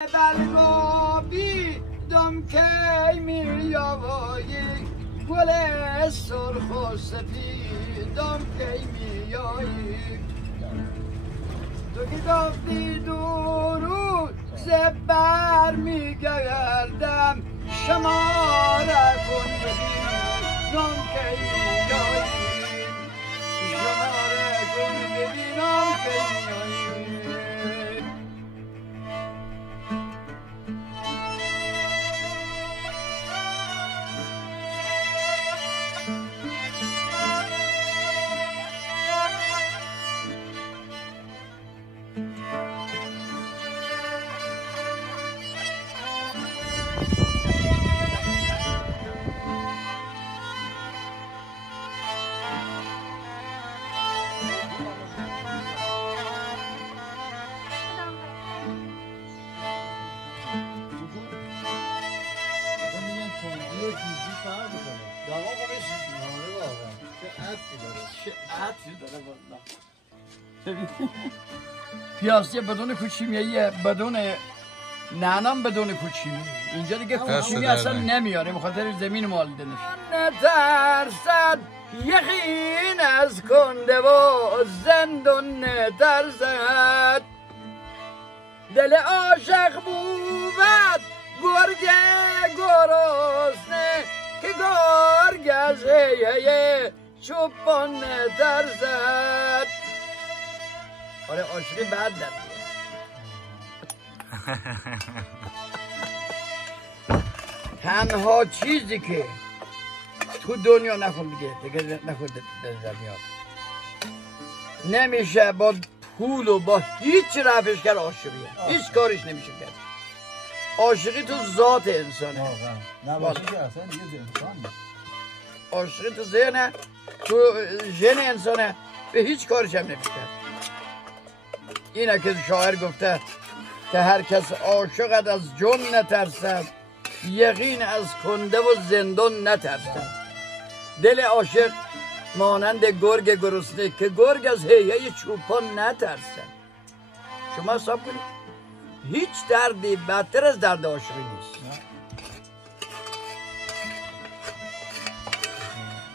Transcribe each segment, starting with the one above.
بلگابی دم کی میایی گل سرخ و سفید دم کی میایی تو که گفتی درود زبر میگردم شماره کن ببین دم کی میایی شماره کن ببین دم کی میایی پیاستی بدون کوچیمیه بدون نعنام بدون کوچیمی اینجا دیگه کوچیمی اصلا نمیاره بخاطر زمین مالده نشه نترسد یقین از کنده و زندون نترسد دل عاشق بود گرگ گرسنه که گرگ از هیه چوبان نترسد آره عاشقی بعد در تنها چیزی که تو دنیا نکن دیگه نکن در میاد نمیشه با پول و با هیچ روش کرد عاشقیه هیچ کارش نمیشه کرد عاشقی تو ذات انسانه نباشی که اصلا دیگه انسان عاشقی تو ذهنه تو ژن انسانه به هیچ کارش هم نمیشه کرد اینه که شاعر گفته که هر کس عاشقت از جن نترسد یقین از کنده و زندان نترسد دل عاشق مانند گرگ گرسنه که گرگ از هیهی چوپان نترسد شما حساب کنید هیچ دردی بدتر از درد عاشقی نیست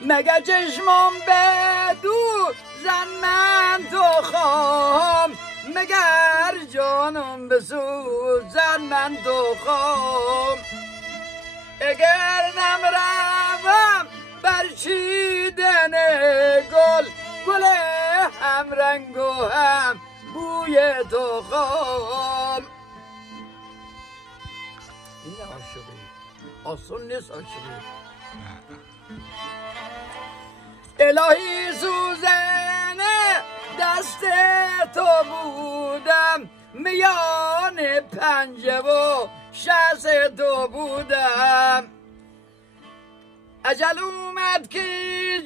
مگه چشمم بدو زن من تو خواهم مگر جانم بسوزن من تو خواهم اگر نمروم برچیدن گل هم رنگ و هم بوی تو خواهم این عاشقی آسون نیست عاشقی الهی سوزنه دست تو بودم میان پنجه و شست تو بودم اجل اومد که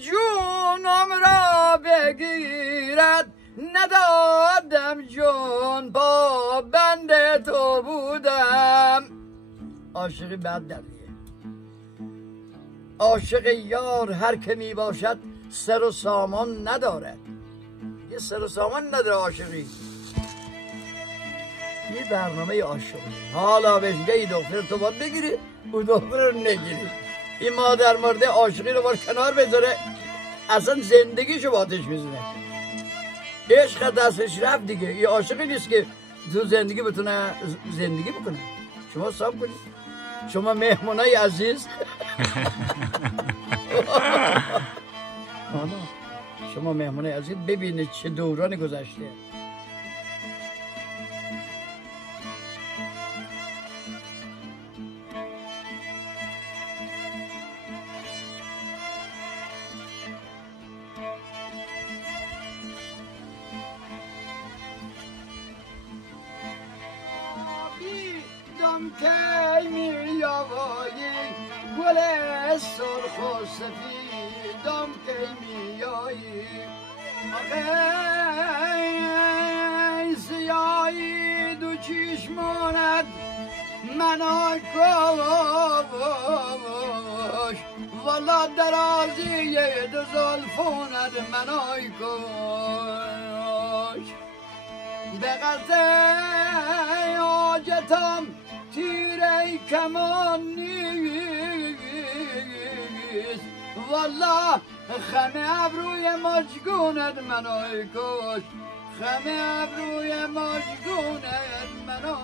جونم را بگیرد ندادم جون با بند تو بودم عاشقی بد دلیه عاشق یار هر که می باشد سر و سامان ندارد یه سر و سامان نداره عاشقی یه برنامه عاشقی حالا بهش گه دختر تو باید بگیری او دختر رو نگیری این مادر مرده عاشقی رو باید کنار بذاره اصلا زندگیشو با آتش میزنه عشق دستش رفت دیگه این عاشقی نیست که تو زندگی بتونه زندگی بکنه شما حساب کنید شما مهمونای عزیز شما مهمونای عزیز ببینید چه دوران گذشته کی میایی گل سرخ و سفید دم کی میایی آخه سیایی دو چشمانت منو کاش والا درازی دو زلفونت منو کاش به قصه حاجتم تیره کمان نیست والله خم ابروی ماجگونت منو کش خم ابروی ماجگونت منو